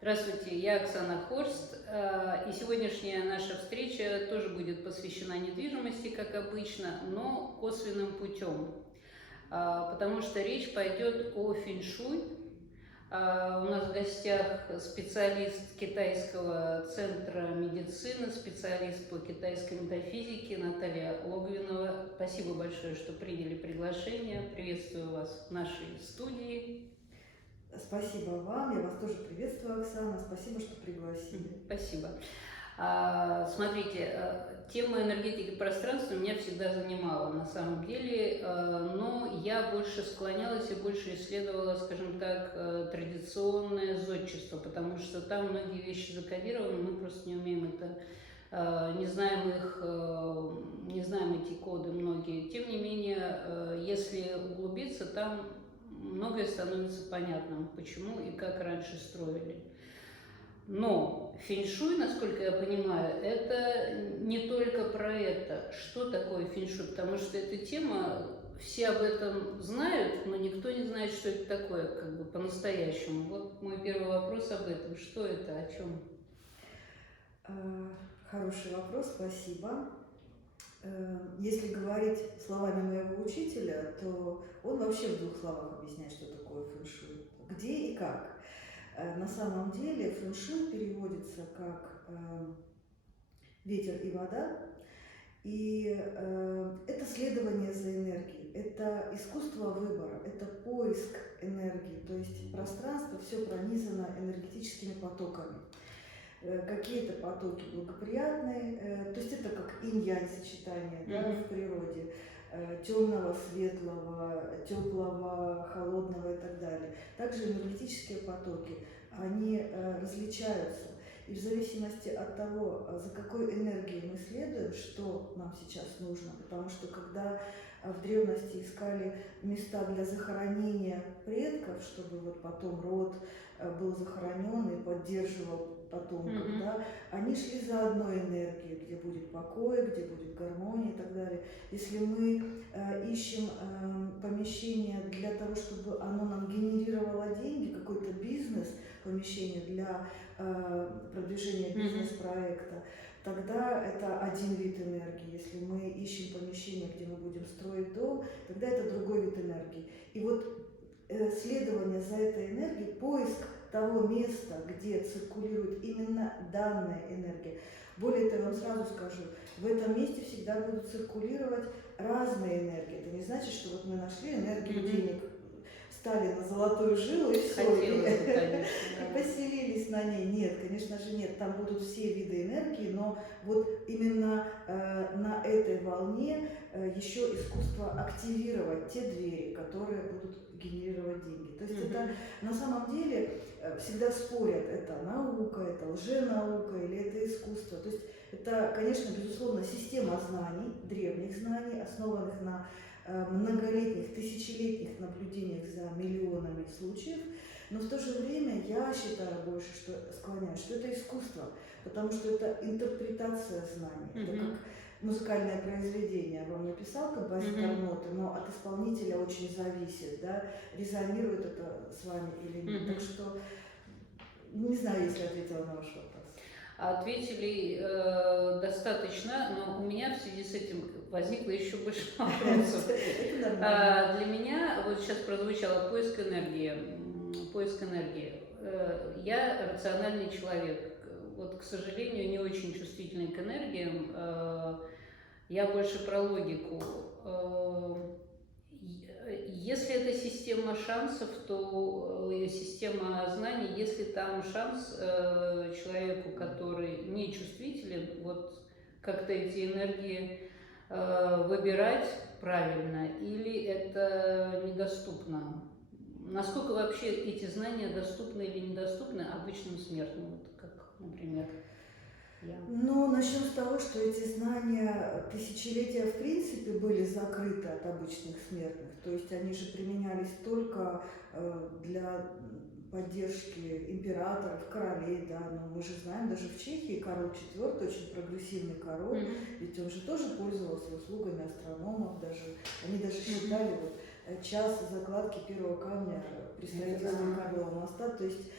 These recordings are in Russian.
Здравствуйте, я Оксана Хорст, и сегодняшняя наша встреча тоже будет посвящена недвижимости, как обычно, но косвенным путем, потому что речь пойдет о фэншуй. У нас в гостях специалист Китайского центра медицины, специалист по китайской метафизике Наталья Логвинова. Спасибо большое, что приняли приглашение. Приветствую вас в нашей студии. Спасибо вам, я вас тоже приветствую, Оксана, спасибо, что пригласили. Спасибо. Смотрите, тема энергетики пространства меня всегда занимала на самом деле, но я больше склонялась и больше исследовала, скажем так, традиционное зодчество, потому что там многие вещи закодированы, мы просто не умеем это, не знаем их, не знаем эти коды многие. Тем не менее, если углубиться, там многое становится понятным, почему и как раньше строили. Но фэншуй, насколько я понимаю, это не только про это. Что такое фэншуй? Потому что эта тема, все об этом знают, но никто не знает, что это такое, как бы по-настоящему. Вот мой первый вопрос об этом. Что это, о чем? Хороший вопрос, спасибо. Если говорить словами моего учителя, то он вообще в 2 словах объясняет, что такое фэншуй. Где и как. На самом деле фэншуй переводится как ветер и вода, и это следование за энергией, это искусство выбора, это поиск энергии, то есть пространство все пронизано энергетическими потоками. Какие-то потоки благоприятные, то есть это как инь-янь сочетание, да, в природе, темного, светлого, теплого, холодного и так далее. Также энергетические потоки, они различаются. И в зависимости от того, за какой энергией мы следуем, что нам сейчас нужно, потому что когда в древности искали места для захоронения предков, чтобы вот потом род был захоронен и поддерживал потомков, да, они шли за одной энергией, где будет покой, где будет гармония и так далее. Если мы ищем помещение для того, чтобы оно нам генерировало деньги, какой-то бизнес, помещение для продвижения бизнес-проекта, тогда это один вид энергии. Если мы ищем помещение, где мы будем строить дом, тогда это другой вид энергии. И вот следование за этой энергией, поиск того места, где циркулирует именно данная энергия. Более того, я вам сразу скажу, в этом месте всегда будут циркулировать разные энергии. Это не значит, что вот мы нашли энергию денег, встали на золотую жилу и все, и поселились на ней. Нет, конечно же нет, там будут все виды энергии, но вот именно на этой волне еще искусство активировать те двери, которые будут генерировать деньги. То есть это на самом деле всегда спорят, это наука, это лженаука или это искусство. То есть это, конечно, безусловно, система знаний, древних знаний, основанных на многолетних, тысячелетних наблюдениях за миллионами случаев, но в то же время я считаю больше, что склоняюсь, что это искусство, потому что это интерпретация знаний, это как музыкальное произведение. Вам написал композитор ноты, но от исполнителя очень зависит, да, резонирует это с вами или нет. Так что не знаю, если ответила на ваш вопрос. Ответили достаточно, но у меня в связи с этим возникло еще больше вопросов. Для меня вот сейчас прозвучало поиск энергии. Поиск энергии. Я рациональный человек. Вот, к сожалению, не очень чувствительный к энергиям. Я больше про логику. Если это система шансов, то система знаний, если там шанс человеку, который не чувствителен, вот как-то эти энергии выбирать правильно, или это недоступно? Насколько вообще эти знания доступны или недоступны обычным смертным, вот как, например, я? Ну, начнем с того, что эти знания тысячелетия в принципе были закрыты от обычных смертных. То есть они же применялись только для поддержки императоров, королей, да, но мы же знаем, даже в Чехии Карл IV, очень прогрессивный король, ведь он же тоже пользовался услугами астрономов, даже, они даже считали вот, час закладки первого камня при строительстве Карлова моста, то есть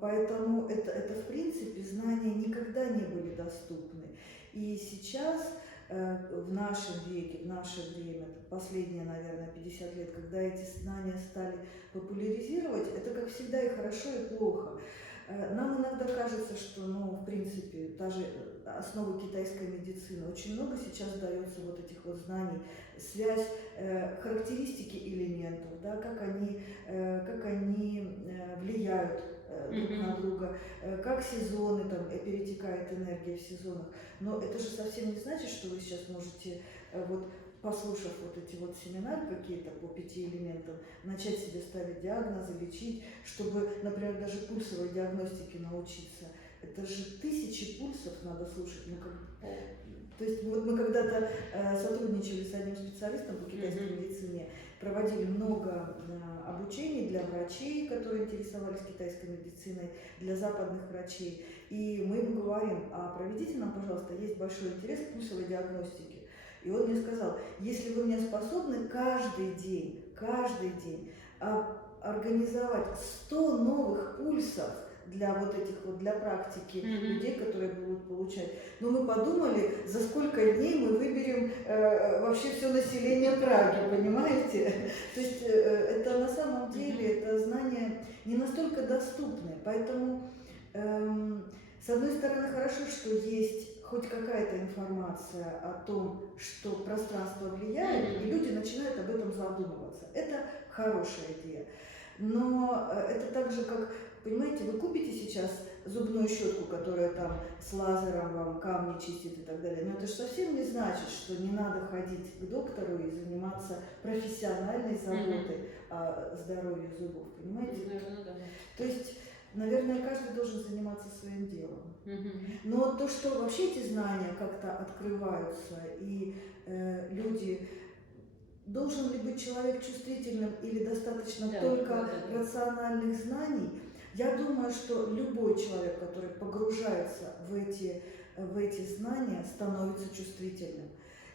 по Поэтому это в принципе знания никогда не были доступны. И сейчас в нашем веке, в наше время, последние, наверное, 50 лет, когда эти знания стали популяризировать, это, как всегда, и хорошо, и плохо. Нам иногда кажется, что, ну, в принципе, даже основы китайской медицины, очень много сейчас дается вот этих вот знаний, связь, характеристики элементов, да, как они влияют друг на друга, как сезоны, там, перетекает энергия в сезонах. Но это же совсем не значит, что вы сейчас можете, вот, послушав вот эти вот семинары какие-то по 5 элементам, начать себе ставить диагнозы, лечить, чтобы, например, даже пульсовой диагностике научиться. Это же тысячи пульсов надо слушать. То есть вот мы когда-то сотрудничали с одним специалистом по китайской медицине, проводили много обучений для врачей, которые интересовались китайской медициной, для западных врачей. И мы ему говорим: а проведите нам, пожалуйста, есть большой интерес к пульсовой диагностике. И он мне сказал: если вы мне способны каждый день организовать 100 новых пульсов для вот этих вот, для практики людей, которые будут получать. Но мы подумали, за сколько дней мы выберем вообще все население Праги, понимаете? То есть это на самом деле, это знания не настолько доступны. Поэтому, с одной стороны, хорошо, что есть хоть какая-то информация о том, что пространство влияет, и люди начинают об этом задумываться. Это хорошая идея. Но это так же, как, понимаете, вы купите сейчас зубную щетку, которая там с лазером вам камни чистит и так далее, но это же совсем не значит, что не надо ходить к доктору и заниматься профессиональной заботой о здоровье зубов, понимаете? То есть, наверное, каждый должен заниматься своим делом. Но то, что вообще эти знания как-то открываются, и люди... Должен ли быть человек чувствительным или достаточно только рациональных знаний? Я думаю, что любой человек, который погружается в эти знания, становится чувствительным.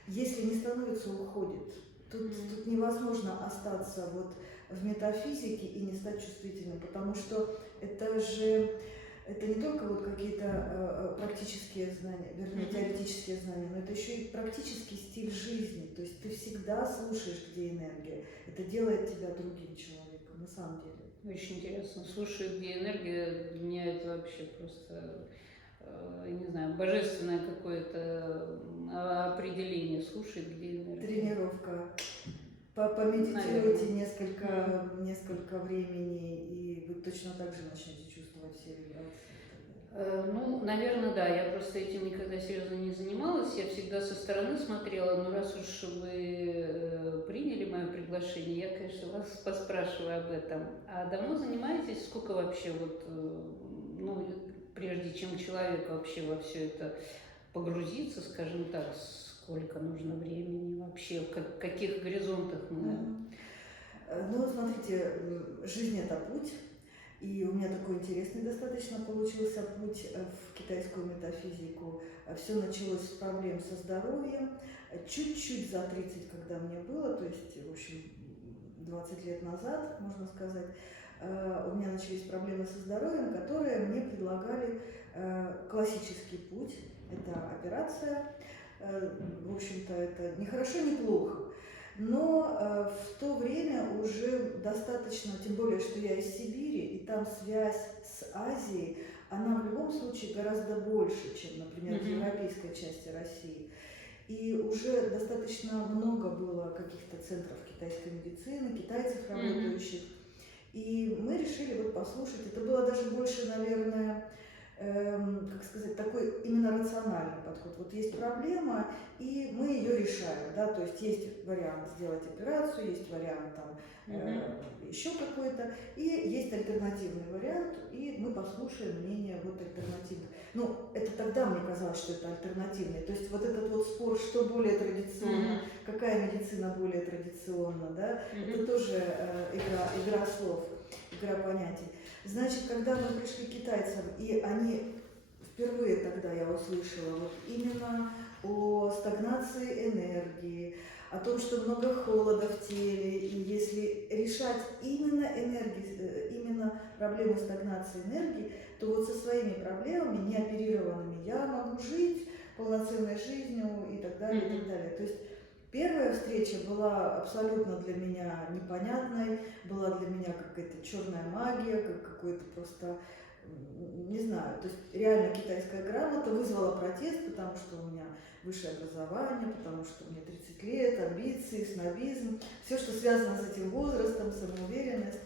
Если не становится, уходит. Тут невозможно остаться вот в метафизике и не стать чувствительным, потому что это не только вот какие-то практические знания, вернее, теоретические знания, но это еще и практический стиль жизни. То есть ты всегда слушаешь, где энергия. Это делает тебя другим человеком, на самом деле. Очень интересно. Слушаю, где энергия, для меня это вообще просто, не знаю, божественное какое-то определение. Слушать, где энергия. Тренировка. Помедитируйте несколько времени, и вы точно так же начнете чувствовать все вибрации. Ну, наверное, да. Я просто этим никогда серьезно не занималась. Я всегда со стороны смотрела. Но раз уж вы приняли мое приглашение, я, конечно, вас поспрашиваю об этом. А давно занимаетесь? Сколько вообще вот, ну, прежде чем человек вообще во все это погрузиться, скажем так, сколько нужно времени вообще, в каких горизонтах мы? Ну, смотрите, жизнь – это путь, и у меня такой интересный достаточно получился путь в китайскую метафизику. Все началось с проблем со здоровьем, чуть-чуть за 30, когда мне было, то есть, в общем, 20 лет назад, можно сказать, у меня начались проблемы со здоровьем, которые мне предлагали классический путь, это операция. В общем-то, это не хорошо, не плохо. Но в то время уже достаточно, тем более, что я из Сибири, и там связь с Азией, она в любом случае гораздо больше, чем, например, в европейской части России. И уже достаточно много было каких-то центров китайской медицины, китайцев работающих. И мы решили вот послушать. Это было даже больше, наверное, как сказать, такой именно рациональный подход. Вот есть проблема, и мы ее решаем, да, то есть есть вариант сделать операцию, есть вариант там еще какой-то, и есть альтернативный вариант, и мы послушаем мнение вот альтернативных. Ну, это тогда мне казалось, что это альтернативный. То есть вот этот вот спор, что более традиционно, какая медицина более традиционна, да, это тоже игра слов, игра понятий. Значит, когда мы пришли к китайцам, и они впервые тогда я услышала вот именно о стагнации энергии, о том, что много холода в теле, и если решать именно энергии, именно проблему стагнации энергии, то вот со своими проблемами, неоперированными, я могу жить полноценной жизнью и так далее, и так далее. То есть первая встреча была абсолютно для меня непонятной, была для меня какая-то черная магия, как какой-то просто, не знаю, то есть реально китайская грамота вызвала протест, потому что у меня высшее образование, потому что мне 30 лет, амбиции, снобизм, все, что связано с этим возрастом, самоуверенность.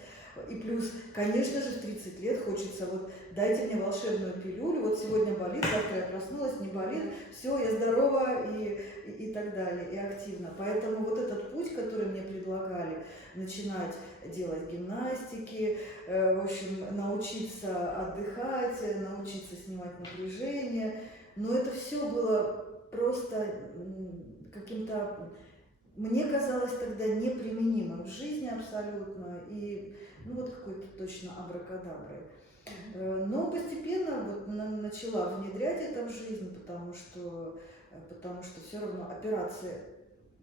И плюс, конечно же, в 30 лет хочется вот дайте мне волшебную пилюлю, вот сегодня болит, завтра я проснулась, не болит, все, я здорова и так далее, и активно. Поэтому вот этот путь, который мне предлагали, начинать делать гимнастики, в общем, научиться отдыхать, научиться снимать напряжение, но это все было просто каким-то, мне казалось тогда неприменимым в жизни абсолютно, и ну вот какой-то точно абракадаброй. Но постепенно вот начала внедрять это в жизнь, потому что все равно операции,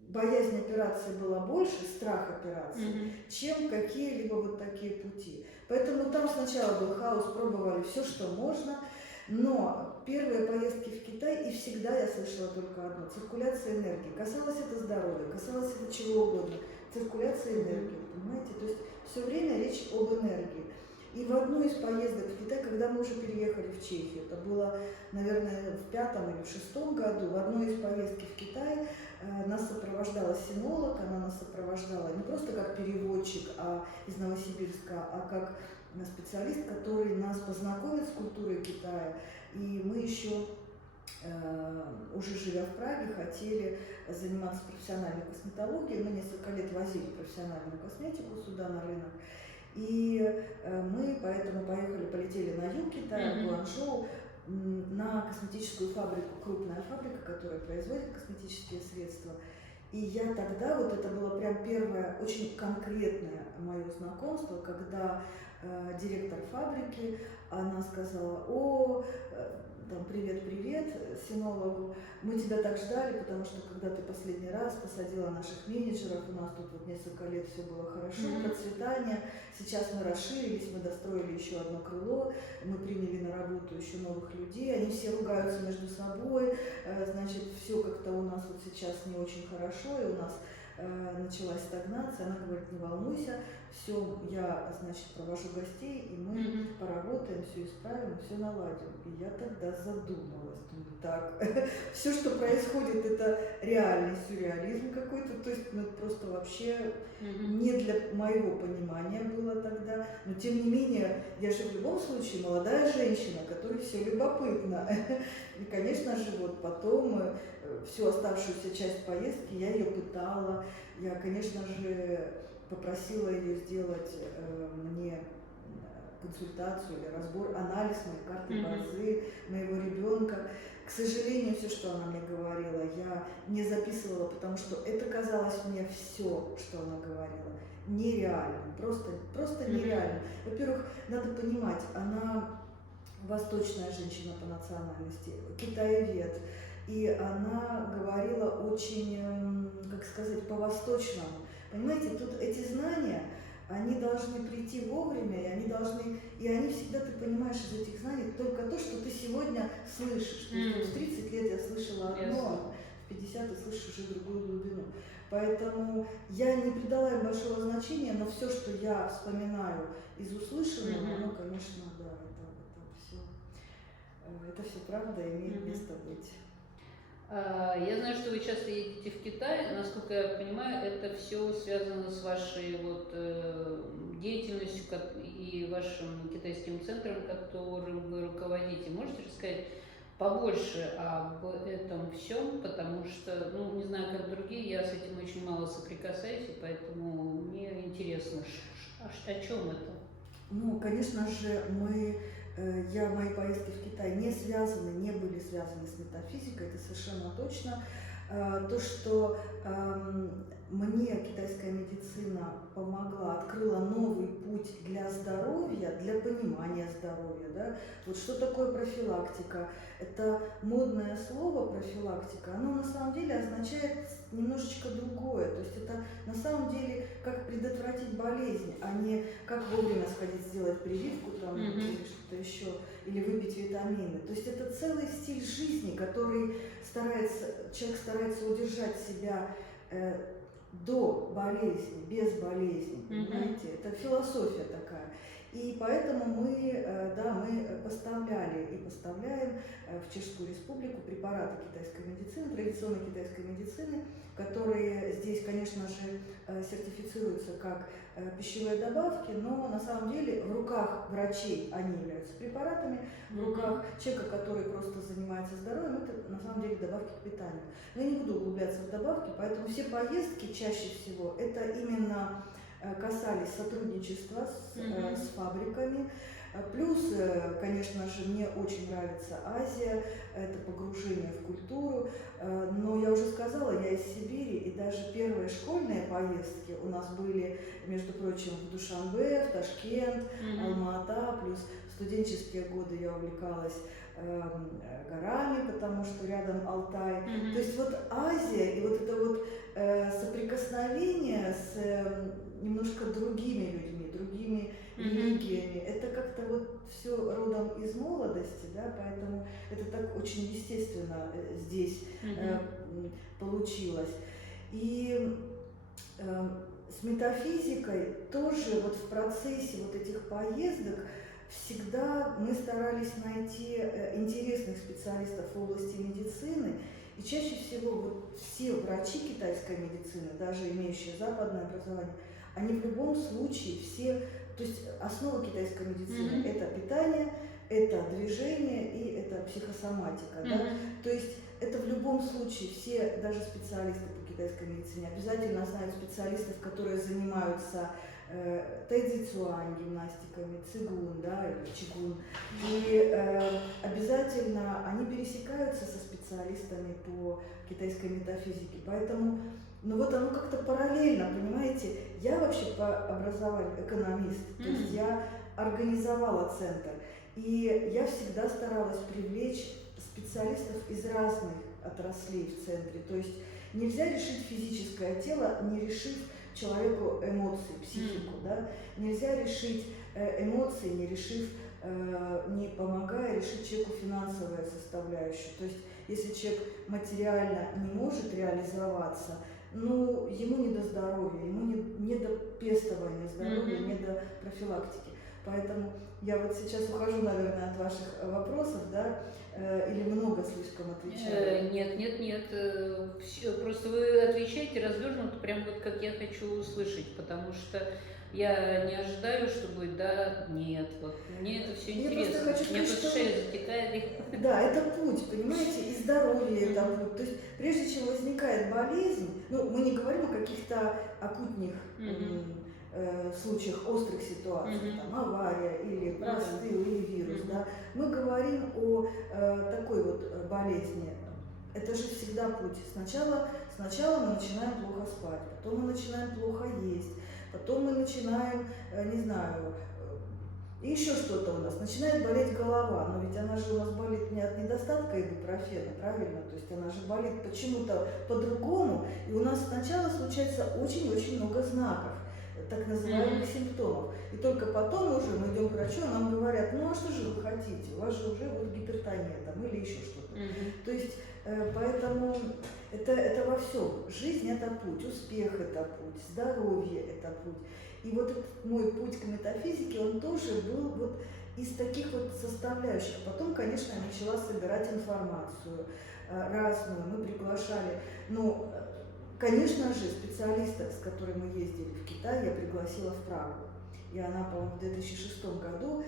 боязнь операции была больше, страх операции, чем какие-либо вот такие пути. Поэтому там сначала был хаос, пробовали все, что можно, но первые поездки в Китай, и всегда я слышала только одно – циркуляция энергии. Касалось это здоровья, касалось это чего угодно. Циркуляция энергии, понимаете? То есть все время речь об энергии. И в одну из поездок в Китай, когда мы уже переехали в Чехию, это было, наверное, в 5-м или в 6-м году, в одной из поездки в Китай нас сопровождала синолог, она нас сопровождала не просто как переводчик из Новосибирска, а как специалист, который нас познакомит с культурой Китая. И мы еще, уже живя в Праге, хотели заниматься профессиональной косметологией. Мы несколько лет возили профессиональную косметику сюда на рынок. И мы поэтому полетели на юг Китая, в Гуанчжоу, на косметическую фабрику, крупная фабрика, которая производит косметические средства. И я тогда, вот это было прям первое, очень конкретное мое знакомство, когда директор фабрики, она сказала: там, привет, синологу, мы тебя так ждали, потому что когда ты последний раз посадила наших менеджеров, у нас тут вот несколько лет все было хорошо, процветание, сейчас мы расширились, мы достроили еще одно крыло, мы приняли на работу еще новых людей, они все ругаются между собой, значит, все как-то у нас вот сейчас не очень хорошо, и у нас началась стагнация. Она говорит: не волнуйся, все, я, значит, провожу гостей, и мы поработаем, все исправим, все наладим. И я тогда задумалась, думаю, так, все, что происходит, это реальный сюрреализм какой-то, то есть ну, просто вообще не для моего понимания было тогда, но тем не менее, я же в любом случае молодая женщина, которой все любопытно. И, конечно же, вот потом всю оставшуюся часть поездки я ее пытала, я, конечно же, попросила ее сделать мне консультацию или разбор, анализ моей карты базы, моего ребенка. К сожалению, все, что она мне говорила, я не записывала, потому что это казалось мне все, что она говорила, нереальным, просто нереальным. Во-первых, надо понимать, она восточная женщина по национальности, китаевед, и она говорила очень, как сказать, по-восточному. Понимаете, тут эти знания, они должны прийти вовремя, и они всегда, ты понимаешь из этих знаний только то, что ты сегодня слышишь. То есть в 30 лет я слышала одно, в 50 ты слышишь уже другую глубину. Поэтому я не придала им большого значения, но все, что я вспоминаю из услышанного, ну, конечно, да, это все правда, имеет место быть. Я знаю, что вы часто едете в Китай. Насколько я понимаю, это все связано с вашей вот деятельностью и вашим китайским центром, которым вы руководите. Можете рассказать побольше об этом всем, потому что, ну, не знаю, как другие, я с этим очень мало соприкасаюсь, и поэтому мне интересно, о чем это? Ну, конечно же, мои поездки в Китай не были связаны с метафизикой, это совершенно точно. То, что мне китайская медицина помогла, открыла новый путь для здоровья, для понимания здоровья, да, Вот что такое профилактика? Это модное слово профилактика, оно на самом деле означает немножечко другое. То есть это на самом деле как предотвратить болезнь, а не как вовремя сходить сделать прививку там, или что-то еще, или выпить витамины. То есть это целый стиль жизни, который человек старается удержать себя до болезни, без болезни, понимаете? Это философия такая. И поэтому мы поставляли и поставляем в Чешскую Республику препараты китайской медицины, традиционной китайской медицины, которые здесь, конечно же, сертифицируются как пищевые добавки, но на самом деле в руках врачей они являются препаратами, в руках человека, который просто занимается здоровьем, это на самом деле добавки к питанию. Но я не буду углубляться в добавки, поэтому все поездки чаще всего это именно касались сотрудничества с фабриками. Плюс, конечно же, мне очень нравится Азия, это погружение в культуру. Но я уже сказала, я из Сибири, и даже первые школьные поездки у нас были, между прочим, в Душанбе, в Ташкент, Алма-Ата, плюс в студенческие годы я увлекалась горами, потому что рядом Алтай. То есть вот Азия и вот это вот соприкосновение с немножко другими людьми, другими религиями, это как-то вот все родом из молодости, да, поэтому это так очень естественно здесь получилось. И с метафизикой тоже вот в процессе вот этих поездок всегда мы старались найти интересных специалистов в области медицины, и чаще всего вот все врачи китайской медицины, даже имеющие западное образование, они в любом случае все, то есть основа китайской медицины это питание, это движение и это психосоматика, да? То есть это в любом случае все, даже специалисты по китайской медицине обязательно знают специалистов, которые занимаются тайцзи-цюань гимнастиками, цигун, да, или чигун. И обязательно они пересекаются со специалистами по китайской метафизике. Поэтому, ну вот оно как-то параллельно, понимаете. Я вообще по образованию экономист, то есть я организовала центр. И я всегда старалась привлечь специалистов из разных отраслей в центре. То есть нельзя решить физическое тело, не решив человеку эмоции, психику, да? Нельзя решить эмоции, не помогая решить человеку финансовую составляющую. То есть если человек материально не может реализоваться, ну, ему не до здоровья, ему не до пестования здоровья, не до профилактики. Поэтому я вот сейчас ухожу, наверное, от ваших вопросов, да, или много слишком отвечаю? Нет. Просто вы отвечаете развернуто, прям вот как я хочу услышать, потому что я не ожидаю, что будет да, нет. Вот мне это все интересно. Просто хочу Мне сказать, просто шея затекает. Да, это путь, понимаете, и здоровье это путь. То есть прежде чем возникает болезнь, ну, мы не говорим о каких-то акутных случаях, острых ситуациях, там, авария или простыл, или вирус, да, мы говорим о такой вот болезни. Это же всегда путь. Сначала мы начинаем плохо спать, потом мы начинаем плохо есть, потом мы начинаем, не знаю, и еще что-то у нас. Начинает болеть голова, но ведь она же у нас болит не от недостатка ибупрофена, правильно? То есть она же болит почему-то по-другому, и у нас сначала случается очень-очень много знаков, так называемых симптомов. И только потом уже мы идем к врачу, а нам говорят, ну а что же вы хотите, у вас же уже вот гипертония там, или еще что-то. То есть поэтому это во всем. Жизнь это путь, успех это путь, здоровье это путь. И вот этот мой путь к метафизике, он тоже был вот из таких вот составляющих. Потом, конечно, я начала собирать информацию разную, мы приглашали, ну, конечно же, специалиста, с которым мы ездили в Китай, я пригласила в Прагу. И она, по-моему, в 2006 году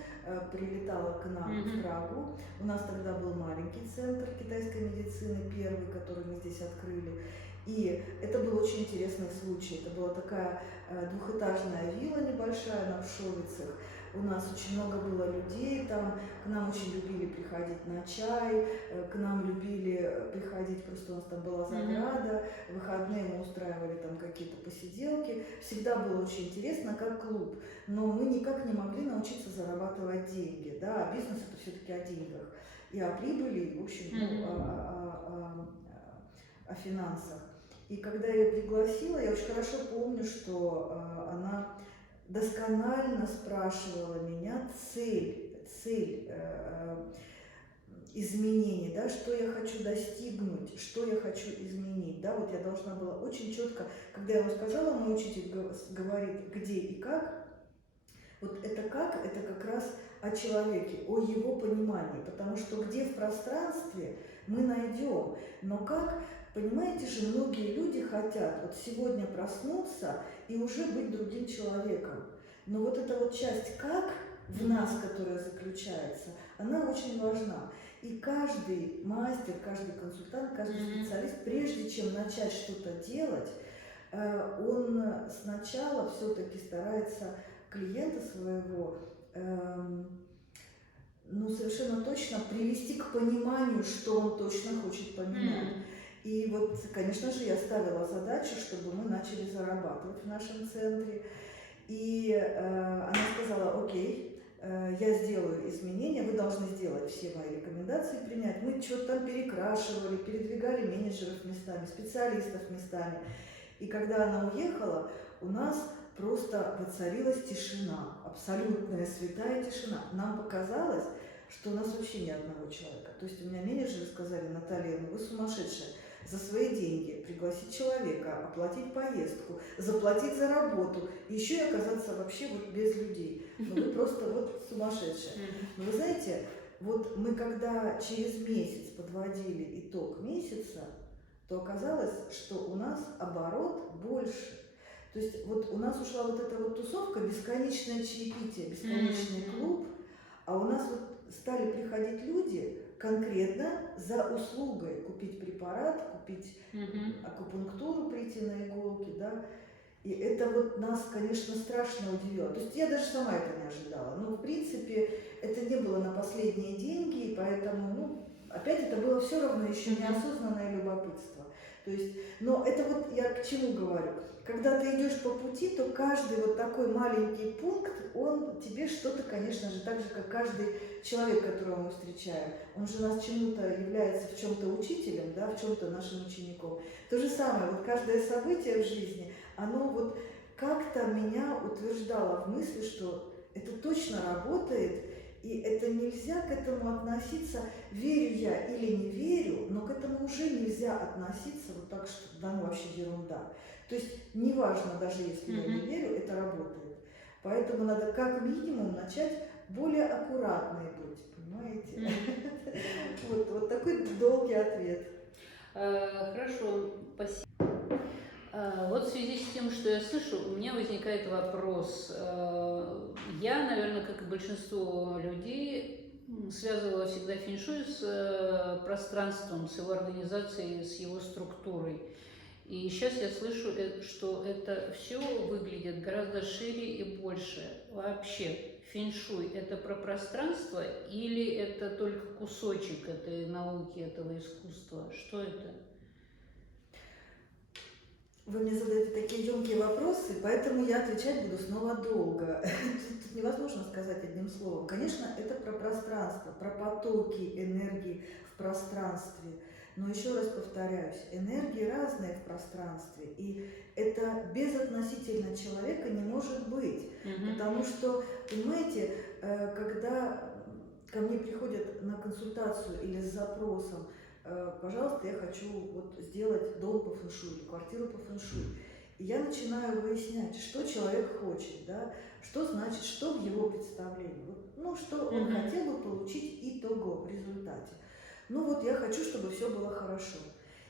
прилетала к нам в Прагу. У нас тогда был маленький центр китайской медицины, первый, который мы здесь открыли. И это был очень интересный случай. Это была такая двухэтажная вилла небольшая на Пшовицах. у нас очень много было людей, там к нам очень любили приходить на чай, к нам любили приходить, просто у нас там была заграда, в выходные мы устраивали там какие-то посиделки, всегда было очень интересно, как клуб, но мы никак не могли научиться зарабатывать деньги, да, а бизнес это все-таки о деньгах и о прибыли, и, в общем, о финансах. И когда я ее пригласила, я очень хорошо помню, что она досконально спрашивала меня цель изменений, да, что я хочу достигнуть, что я хочу изменить, да, вот я должна была очень четко, когда я ему сказала, мой учитель говорит, где и как, вот это как, это как раз о человеке, о его понимании, потому что где в пространстве мы найдем, но как, понимаете же, многие люди хотят вот сегодня проснуться и уже быть другим человеком, но вот эта вот часть как в нас, которая заключается, она очень важна. И каждый мастер, каждый консультант, каждый специалист, прежде чем начать что-то делать, он сначала все-таки старается клиента своего ну, совершенно точно привести к пониманию, что он точно хочет поменять. И вот, конечно же, я ставила задачу, чтобы мы начали зарабатывать в нашем центре. И она сказала, окей, я сделаю изменения, вы должны сделать все мои рекомендации, принять. Мы что-то там перекрашивали, передвигали менеджеров местами, специалистов местами. И когда она уехала, у нас просто воцарилась тишина, абсолютная святая тишина. Нам показалось, что у нас вообще ни одного человека. То есть у меня менеджеры сказали, Наталья, ну вы сумасшедшая, за свои деньги пригласить человека, оплатить поездку, заплатить за работу, и еще и оказаться вообще вот без людей. Ну вы просто вот сумасшедшая. Но вы знаете, вот мы когда через месяц подводили итог месяца, то оказалось, что у нас оборот больше. То есть вот у нас ушла вот эта вот тусовка, бесконечное чаепитие, бесконечный клуб, а у нас вот стали приходить люди конкретно за услугой, купить препарат, купить акупунктуру, прийти на иголки, да. И это вот нас, конечно, страшно удивило. То есть я даже сама это не ожидала. Но, в принципе, это не было на последние деньги, и поэтому, ну, опять это было все равно еще неосознанное любопытство. То есть, но это вот я к чему говорю. Когда ты идешь по пути, то каждый вот такой маленький пункт, он тебе что-то, конечно же, так же, как каждый человек, которого мы встречаем, он же нас чему-то является в чем-то учителем, да, в чем-то нашим учеником. То же самое, вот каждое событие в жизни, оно вот как-то меня утверждало в мысли, что это точно работает, и это нельзя к этому относиться, верю я или не верю, но к этому уже нельзя относиться вот так, что да, ну вообще ерунда. То есть неважно, даже если я не верю, это работает. Поэтому надо как минимум начать более аккуратной быть, понимаете? Вот такой долгий ответ. Хорошо, спасибо. Вот в связи с тем, что я слышу, у меня возникает вопрос. Я, наверное, как и большинство людей, связывала всегда фэншуй с пространством, с его организацией, с его структурой. И сейчас я слышу, что это все выглядит гораздо шире и больше. Вообще, фэншуй – это про пространство или это только кусочек этой науки, этого искусства? Что это? Вы мне задаете такие емкие вопросы, поэтому я отвечать буду снова долго. Тут невозможно сказать одним словом. Конечно, это про пространство, про потоки энергии в пространстве. Но еще раз повторяюсь, энергии разные в пространстве, и это безотносительно человека не может быть. Потому что, понимаете, когда ко мне приходят на консультацию или с запросом, пожалуйста, я хочу вот сделать дом по фэншуй или квартиру по фэншуй. И я начинаю выяснять, что человек хочет, да, что значит, что в его представлении. Вот, ну, что он хотел бы получить итого в результате. Ну вот я хочу, чтобы все было хорошо.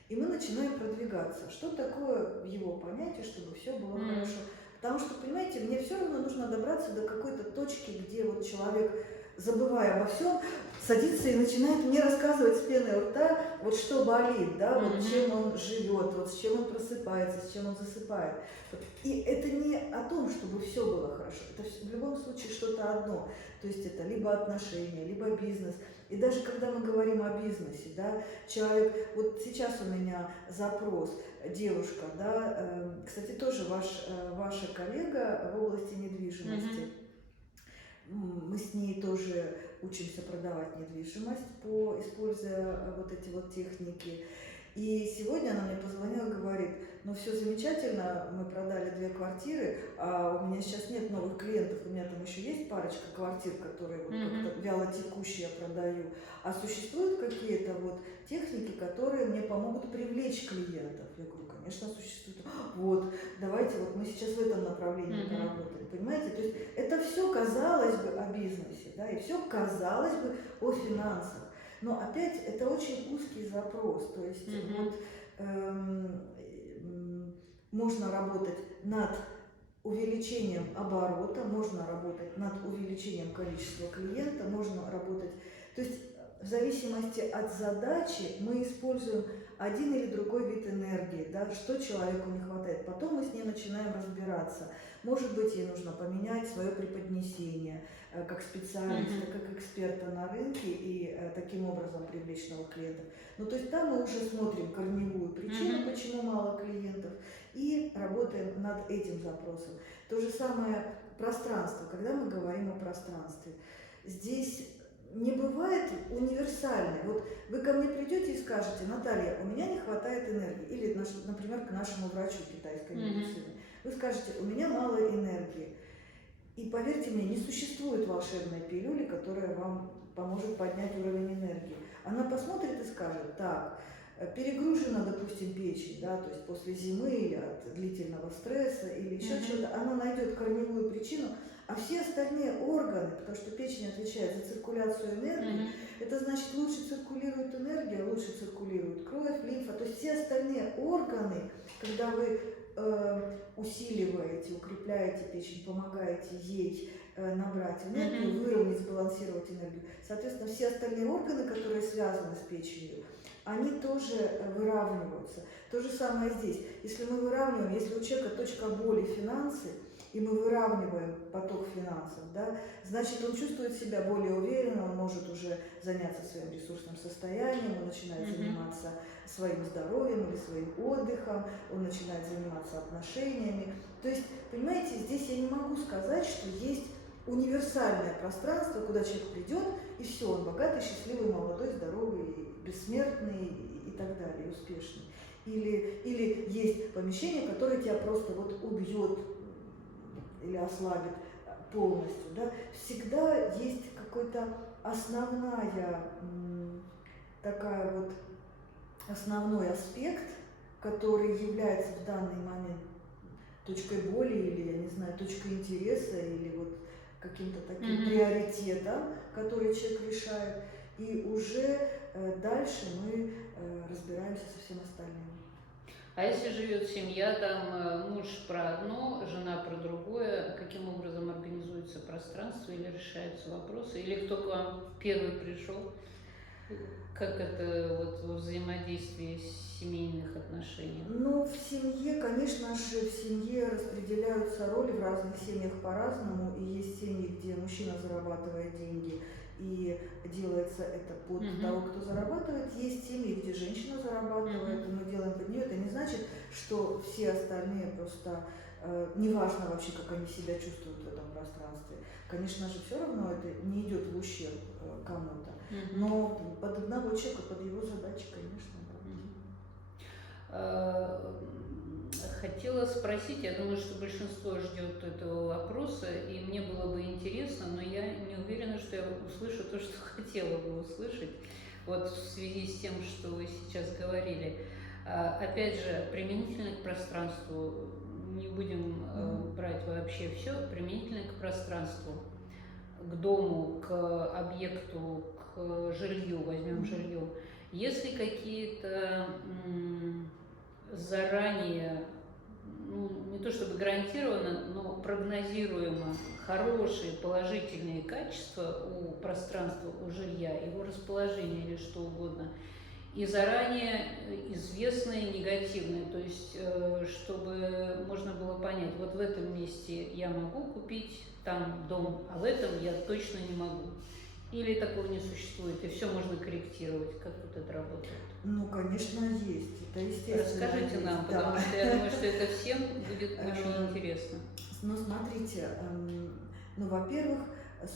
И мы начинаем продвигаться. Что такое в его понятии, чтобы все было хорошо? Потому что, понимаете, мне все равно нужно добраться до какой-то точки, где вот человек забывая обо всем, садится и начинает мне рассказывать с пеной у рта, вот что болит, да, вот чем он живет, вот с чем он просыпается, с чем он засыпает. И это не о том, чтобы все было хорошо, это в любом случае что-то одно. То есть это либо отношения, либо бизнес. И даже когда мы говорим о бизнесе, да, человек, вот сейчас у меня запрос, девушка, да, кстати, тоже ваша коллега в области недвижимости, мы с ней тоже учимся продавать недвижимость, используя вот эти вот техники. И сегодня она мне позвонила и говорит, ну все замечательно, мы продали 2 квартиры, а у меня сейчас нет новых клиентов, у меня там еще есть парочка квартир, которые вот как-то вяло текущие я продаю. А существуют какие-то вот техники, которые мне помогут привлечь клиентов? Я говорю, конечно, существуют. Вот, давайте вот мы сейчас в этом направлении поработаем, понимаете? То есть это все казалось бы о бизнесе, да, и все казалось бы о финансах. Но опять это очень узкий запрос, то есть вот можно работать над увеличением оборота, можно работать над увеличением количества клиента, можно работать, то есть в зависимости от задачи мы используем один или другой вид энергии, да, что человеку не хватает. Потом мы с ней начинаем разбираться. Может быть, ей нужно поменять свое преподнесение как специалиста, как эксперта на рынке и таким образом привлечь новых клиентов. Ну, то есть там мы уже смотрим корневую причину, почему мало клиентов, и работаем над этим запросом. То же самое пространство, когда мы говорим о пространстве. Здесь не бывает универсальной. Вот вы ко мне придете и скажете, Наталья, у меня не хватает энергии. Или, например, к нашему врачу китайской медицины. Вы скажете, у меня мало энергии. И поверьте мне, не существует волшебной пилюли, которая вам поможет поднять уровень энергии. Она посмотрит и скажет, так, перегружена, допустим, печень, да, то есть после зимы или от длительного стресса или еще чего-то, она найдет корневую причину, а все остальные органы, потому что печень отвечает за циркуляцию энергии, это значит, лучше циркулирует энергия, лучше циркулирует кровь, лимфа, то есть все остальные органы, когда вы усиливаете, укрепляете печень, помогаете ей набрать энергию, выровнять, сбалансировать энергию, соответственно, все остальные органы, которые связаны с печенью, они тоже выравниваются. То же самое здесь. Если мы выравниваем, если у человека точка боли финансы, и мы выравниваем поток финансов, да, значит, он чувствует себя более уверенно, он может уже заняться своим ресурсным состоянием, он начинает заниматься своим здоровьем или своим отдыхом, он начинает заниматься отношениями. То есть, понимаете, здесь я не могу сказать, что есть универсальное пространство, куда человек придет, и все, он богатый, счастливый, молодой, здоровый, бессмертный и так далее, успешный. Или есть помещение, которое тебя просто вот убьет или ослабит полностью, да, всегда есть какой-то основной аспект, который является в данный момент точкой боли или, я не знаю, точкой интереса или вот каким-то таким приоритетом, который человек решает, и уже дальше мы разбираемся со всем остальным. А если живет семья, там муж про одно, жена про другое, каким образом организуется пространство или решаются вопросы? Или кто к вам первый пришел? Как это вот во взаимодействии семейных отношений? Ну, в семье, конечно же, в семье распределяются роли, в разных семьях по-разному. И есть семьи, где мужчина зарабатывает деньги, и делается это под того, кто зарабатывает. Есть семьи, где женщина зарабатывает, и мы делаем под нее. Это не значит, что все остальные просто неважно вообще, как они себя чувствуют в этом пространстве. Конечно же, все равно это не идет в ущерб кому-то. Но под одного человека, под его задачи, конечно, да. Хотела спросить, я думаю, что большинство ждет этого вопроса, и мне было бы интересно, но я не уверена, что я услышу то, что хотела бы услышать, вот в связи с тем, что вы сейчас говорили. Опять же, применительно к пространству, не будем брать вообще все, применительно к пространству, к дому, к объекту, к жилью, возьмем жилье. Если какие-то заранее ну, не то чтобы гарантированно, но прогнозируемо хорошие положительные качества у пространства, у жилья, его расположение или что угодно, и заранее известные негативные, то есть чтобы можно было понять, вот в этом месте я могу купить там дом, а в этом я точно не могу. Или такого не существует, и все можно корректировать, как вот это работает? Ну, конечно, есть. Это естественно. Расскажите есть, нам, да. потому что я думаю, что это всем будет очень интересно. Ну, смотрите, ну, во-первых,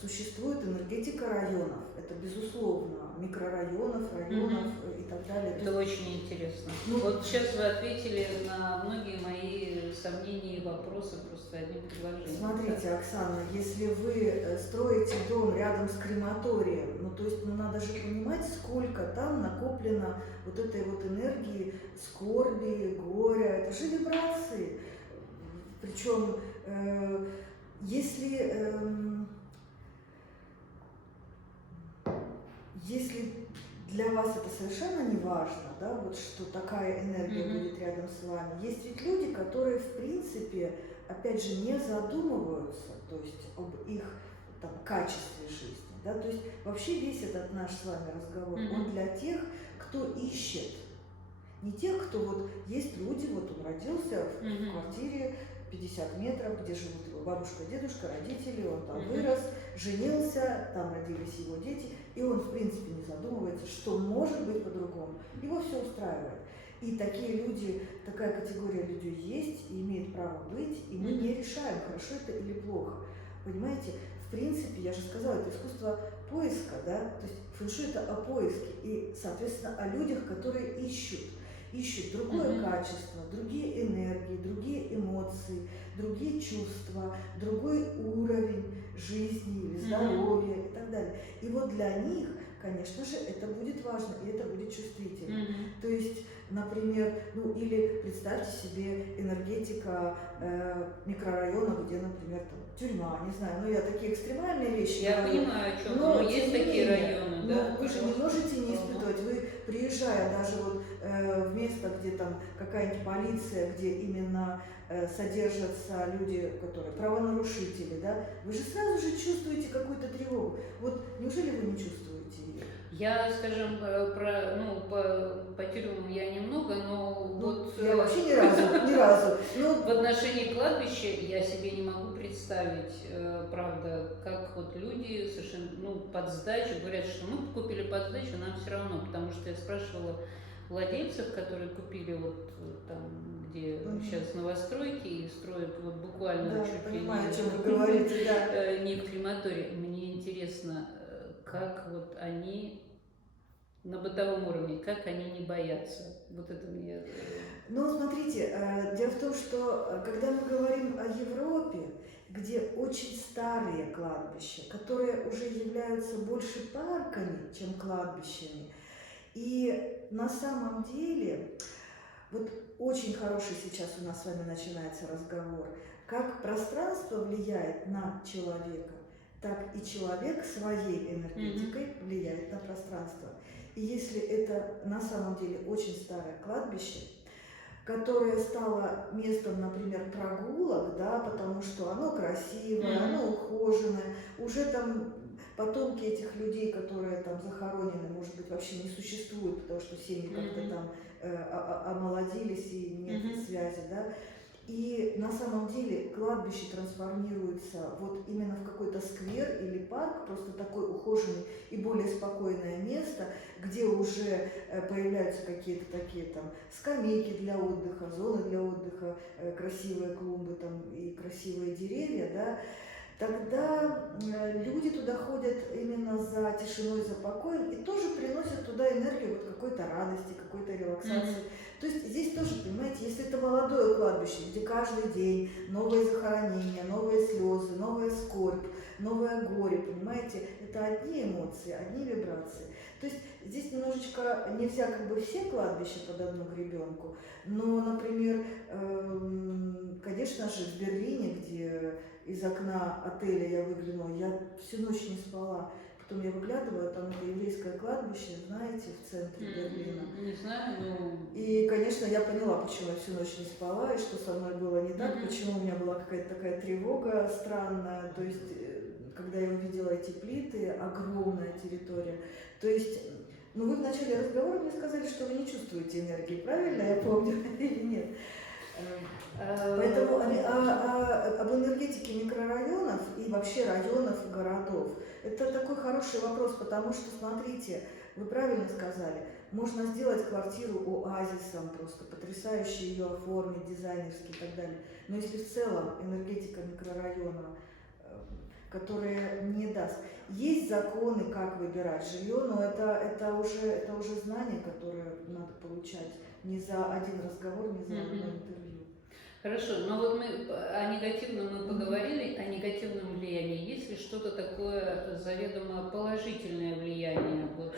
существует энергетика районов. Это, безусловно, микрорайонов, районов и так далее. Это очень интересно. Ну, вот сейчас вы ответили на многие мои сомнения и вопросы просто одним предложением. Смотрите, Оксана, если вы строите дом рядом с крематорием, ну, то есть, ну, надо же понимать, сколько там накоплено вот этой вот энергии скорби, горя. Это же вибрации. Причем, если для вас это совершенно не важно, да, вот что такая энергия будет рядом с вами, есть ведь люди, которые в принципе, опять же, не задумываются, то есть об их там качестве жизни, да, то есть вообще весь этот наш с вами разговор, он для тех, кто ищет, не тех, кто вот есть люди, вот он родился в квартире 50 метров, где живут его бабушка, дедушка, родители, он там вырос, женился, там родились его дети, и он в принципе не задумывается, что может быть по-другому. Его все устраивает. И такие люди, такая категория людей есть и имеет право быть, и мы не решаем, хорошо это или плохо. Понимаете, в принципе, я же сказала, это искусство поиска, да, то есть фэн-шуй это о поиске и, соответственно, о людях, которые ищут другое качество, другие энергии, другие эмоции, другие чувства, другой уровень жизни или здоровья и так далее. И вот для них, конечно же, это будет важно и это будет чувствительно. То есть, например, ну или представьте себе энергетика микрорайона, где, например, там, тюрьма, не знаю, ну я такие экстремальные вещи я говорю. понимаю, о чем, но есть такие районы, но да? Вы же не можете не испытывать, вы приезжая даже вот в место, где там какая-нибудь полиция, где именно содержатся люди, которые правонарушители, да, вы же сразу же чувствуете какую-то тревогу. Вот неужели вы не чувствуете ее? Я, скажем, по тюрьмам я немного, но Ну, вот я вообще ни разу. Ну, в отношении кладбища я себе не могу представить, правда, как вот люди совершенно, ну, под сдачу говорят, что мы купили под сдачу, нам все равно, потому что я спрашивала владельцев, которые купили вот там, где сейчас новостройки и строят вот буквально да, чуть понимаю, ли о чем вы говорите, да. не в крематории. Мне интересно, как вот они на бытовом уровне, как они не боятся. Вот это мне... Ну, смотрите, дело в том, что когда мы говорим о Европе, где очень старые кладбища, которые уже являются больше парками, чем кладбищами, и на самом деле, вот очень хороший сейчас у нас с вами начинается разговор, как пространство влияет на человека, так и человек своей энергетикой влияет на пространство. И если это на самом деле очень старое кладбище, которое стало местом, например, прогулок, да, потому что оно красивое, оно ухоженное, уже там потомки этих людей, которые там захоронены, может быть, вообще не существуют, потому что семьи как-то там омолодились и нет связи, да. И на самом деле кладбище трансформируется вот именно в какой-то сквер или парк, просто такой ухоженный и более спокойное место, где уже появляются какие-то такие там скамейки для отдыха, зоны для отдыха, красивые клумбы там и красивые деревья, да. Тогда люди туда ходят именно за тишиной, за покоем и тоже приносят туда энергию вот какой-то радости, какой-то релаксации. То есть здесь тоже, понимаете, если это молодое кладбище, где каждый день новые захоронения, новые слезы, новая скорбь, новое горе, понимаете, это одни эмоции, одни вибрации. То есть здесь немножечко нельзя как бы все кладбища под одну гребенку, но, например, конечно же, в Берлине, где из окна отеля я выглянула, я всю ночь не спала. Потом я выглядываю, там это еврейское кладбище. кладбище, знаете, в центре Берлина. Не знаю, но... И, конечно, я поняла, почему я всю ночь не спала, и что со мной было не так, почему у меня была какая-то такая тревога странная. То есть, когда я увидела эти плиты, огромная территория. То есть, ну вы в начале разговора мне сказали, что вы не чувствуете энергии, правильно я помню или нет? Поэтому об энергетике микрорайонов и вообще районов, городов, это такой хороший вопрос, потому что, смотрите, вы правильно сказали, можно сделать квартиру оазисом, просто потрясающе ее оформить, дизайнерски и так далее. Но если в целом энергетика микрорайона, которая не даст. Есть законы, как выбирать жилье, но это уже знания, которые надо получать не за один разговор, не за одно интервью. Хорошо, но вот мы о негативном мы поговорили, о негативном влиянии. Есть ли что-то такое заведомо положительное влияние? Вот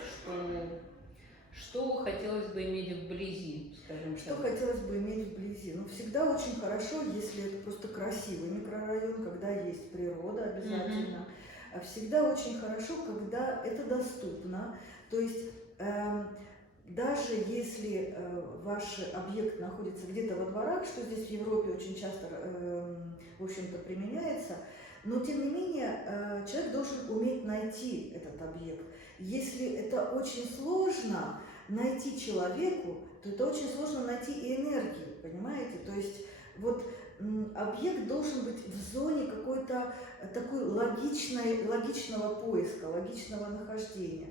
что хотелось бы иметь вблизи, скажем так? Что хотелось бы иметь вблизи? Ну, всегда очень хорошо, если это просто красивый микрорайон, когда есть природа обязательно. А всегда очень хорошо, когда это доступно. То есть даже если ваш объект находится где-то во дворах, что здесь в Европе очень часто, в общем-то, применяется, но тем не менее человек должен уметь найти этот объект. Если это очень сложно найти человеку, то это очень сложно найти и энергию, понимаете? То есть вот объект должен быть в зоне какой-то такой логичного поиска, логичного нахождения.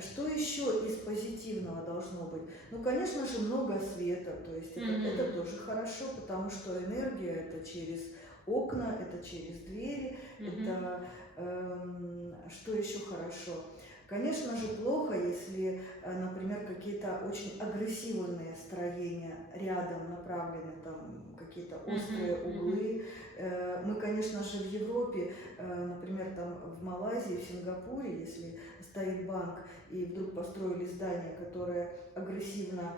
Что еще из позитивного должно быть? Ну, конечно же, много света, то есть это тоже хорошо, потому что энергия это через окна, это через двери, это что еще хорошо? Конечно же, плохо, если, например, какие-то очень агрессивные строения рядом направлены, там какие-то острые углы. Мы, конечно же, в Европе, например, там в Малайзии, в Сингапуре, если стоит банк и вдруг построили здание, которое агрессивно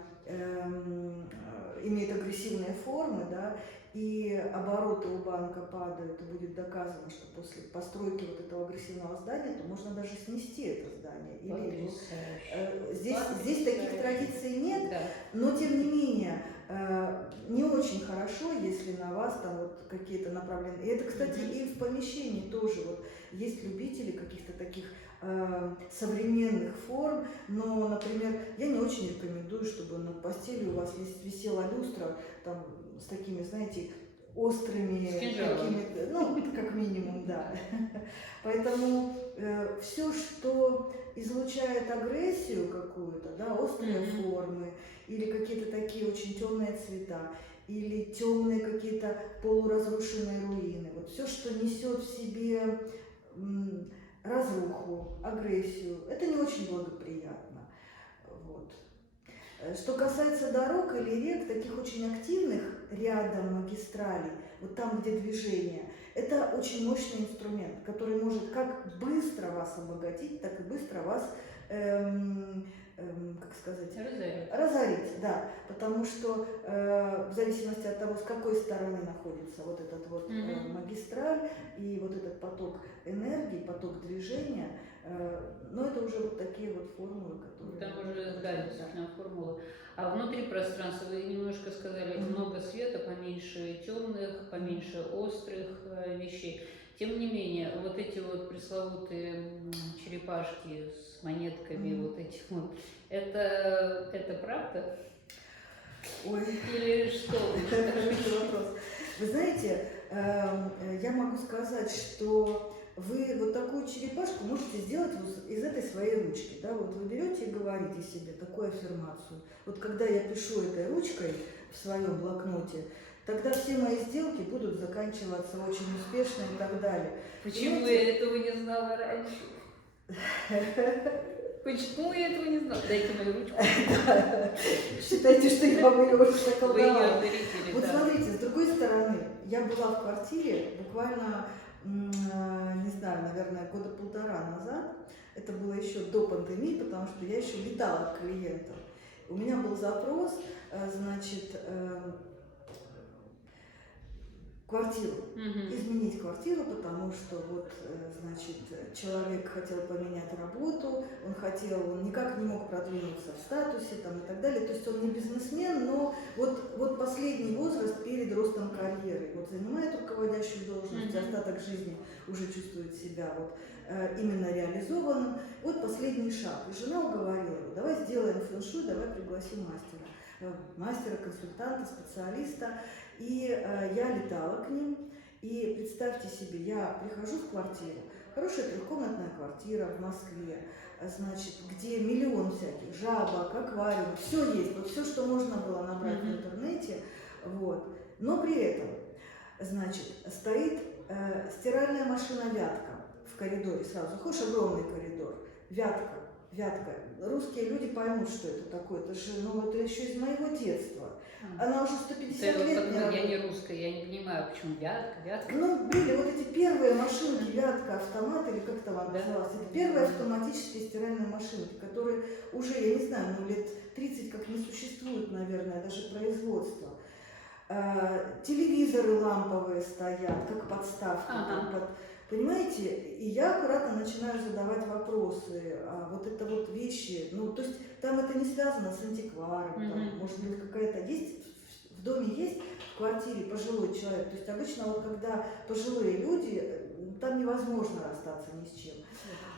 имеет агрессивные формы, да, и обороты у банка падают, и будет доказано, что после постройки вот этого агрессивного здания, то можно даже снести это здание. Или здесь таких традиций нет, да. Но тем не менее не очень хорошо, если на вас там вот какие-то направленные. И это, кстати, и в помещении тоже вот есть любители каких-то таких современных форм, но, например, я не очень рекомендую, чтобы над постелью у вас висела люстра там, с такими, знаете, острыми, такими, ну, как минимум, да. Поэтому все, что излучает агрессию какую-то, да, острые формы, или какие-то такие очень темные цвета, или темные какие-то полуразрушенные руины, вот все, что несет в себе разруху, агрессию, это не очень благоприятно. Вот. Что касается дорог или рек, таких очень активных рядом магистралей, вот там, где движение, это очень мощный инструмент, который может как быстро вас обогатить, так и быстро вас, как сказать, разорить, да, потому что в зависимости от того, с какой стороны находится вот этот вот магистраль и вот этот поток энергии, поток движения, но это уже вот такие вот формулы, которые... Там уже, да, действительно, формулы. А внутри пространства вы немножко сказали, много света, поменьше темных, поменьше острых вещей. Тем не менее, вот эти вот пресловутые черепашки с монетками, вот эти вот, это правда? Ой. Или что? Хороший вопрос. Вы знаете, я могу сказать, что вы вот такую черепашку можете сделать из этой своей ручки. Да? Вот вы берете и говорите себе такую аффирмацию. Вот когда я пишу этой ручкой в своем блокноте, тогда все мои сделки будут заканчиваться очень успешно и так далее. Почему я этого не знала раньше? Почему я этого не знала? Дайте мою ручку. Считайте, что я вам ее уже наколдовала. Вот да. Смотрите, с другой стороны, я была в квартире буквально, не знаю, наверное, года полтора назад. Это было еще до пандемии, потому что я еще летала к клиентам. У меня был запрос, значит, квартиру. Мгм. Изменить квартиру, потому что вот, значит, человек хотел поменять работу, он никак не мог продвинуться в статусе там, и так далее. То есть он не бизнесмен, но вот последний возраст перед ростом карьеры. Вот занимает руководящую должность, Мгм. остаток жизни уже чувствует себя вот, именно реализованным. Вот последний шаг. И жена уговорила его: давай сделаем фэн-шуй, давай пригласим мастера, консультанта, специалиста. И я летала к ним, и представьте себе, я прихожу в квартиру, хорошая трехкомнатная квартира в Москве, значит, где миллион всяких жабок, аквариум, все есть, вот все, что можно было набрать в интернете, вот. Но при этом, значит, стоит стиральная машина «Вятка» в коридоре сразу, заходишь, огромный коридор, «Вятка». Вятка. Русские люди поймут, что это такое. Это же, ну, это еще из моего детства. Она уже 150 Это лет вот не я работает. не русская, я не понимаю, почему вятка. Ну, были вот эти первые машинки, «Вятка», автомат, или как там она Да. называлась. Это первые автоматические стиральные машинки, которые уже, я не знаю, ну, лет 30 как не существует, наверное, даже производства. Телевизоры ламповые стоят, как подставка. Ага. Там понимаете? И я аккуратно начинаю задавать вопросы. А вот это вот вещи, ну, то есть там это не связано с антикваром, там, может быть, какая-то есть, в доме есть, в квартире пожилой человек. То есть обычно вот когда пожилые люди, там невозможно расстаться ни с чем.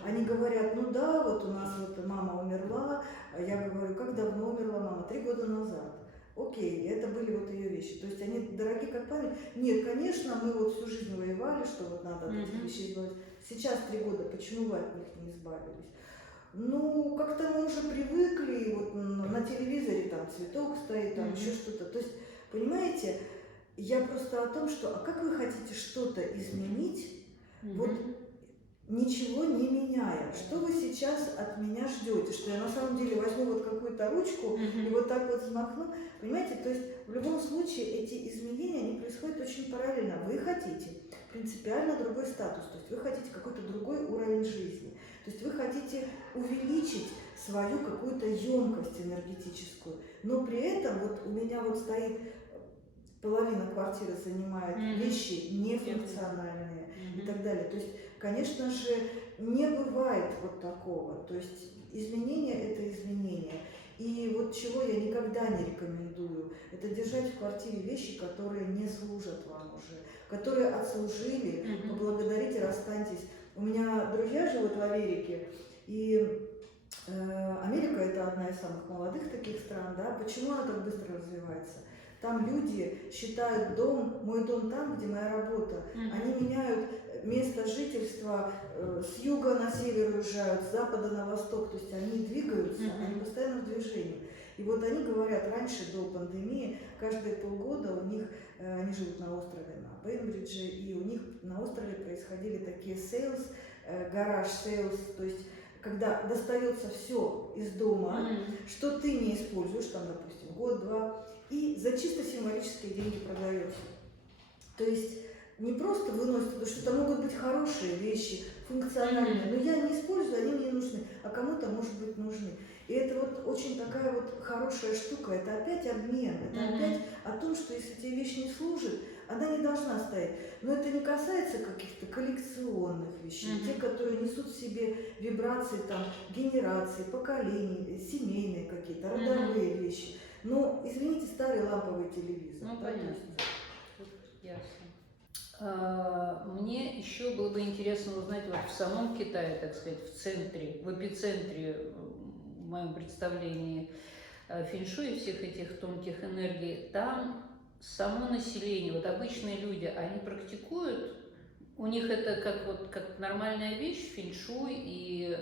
Они говорят: ну да, вот у нас вот мама умерла. Я говорю: как давно умерла мама? 3 года назад. Окей, это были вот ее вещи. То есть они дороги как память. Нет, конечно, мы вот всю жизнь воевали, что вот надо от этих вещей избавиться. Сейчас 3 года, почему вы от них не избавились? Ну, как-то мы уже привыкли, вот на телевизоре там цветок стоит, там еще что-то. То есть, понимаете, я просто о том, что, а как вы хотите что-то изменить, вот ничего не меняя? Что вы сейчас от меня ждете? Что я на самом деле возьму вот какую-то ручку и вот так вот взмахну? Понимаете, то есть в любом случае эти изменения, они происходят очень параллельно. Вы хотите принципиально другой статус, то есть вы хотите какой-то другой уровень жизни. То есть вы хотите увеличить свою какую-то емкость энергетическую, но при этом вот у меня вот стоит половина квартиры занимает вещи нефункциональные и так далее. То есть, конечно же, не бывает вот такого. То есть изменения – это изменения. И вот чего я никогда не рекомендую, это держать в квартире вещи, которые не служат вам уже, которые отслужили, поблагодарите, расстаньтесь. У меня друзья живут в Америке, и Америка – это одна из самых молодых таких стран, да? Почему она так быстро развивается? Там люди считают мой дом там, где моя работа. Они меняют место жительства, с юга на север уезжают, с запада на восток. То есть они двигаются, они постоянно в движении. И вот они говорят, раньше, до пандемии, каждые полгода у них, они живут на острове, на Бейнбридже, и у них на острове происходили такие sales, гараж sales, то есть когда достается все из дома, что ты не используешь, там, допустим, год-два, и за чисто символические деньги продается. То есть не просто выносят, потому что это могут быть хорошие вещи, функциональные, но я не использую, они мне не нужны, а кому-то, может быть, нужны. И это вот очень такая вот хорошая штука, это опять обмен, это опять о том, что если тебе вещь не служит, она не должна стоять. Но это не касается каких-то коллекционных вещей, те, которые несут в себе вибрации, там, генерации, поколений, семейные какие-то, родовые вещи. Но, извините, старый ламповый телевизор. Ну, да, понятно. Тут ясно. Мне еще было бы интересно узнать, вот в самом Китае, так сказать, в центре, в эпицентре, в моем представлении, фэншуй и всех этих тонких энергий, там само население, вот обычные люди, они практикуют, у них это как нормальная вещь, фэншуй и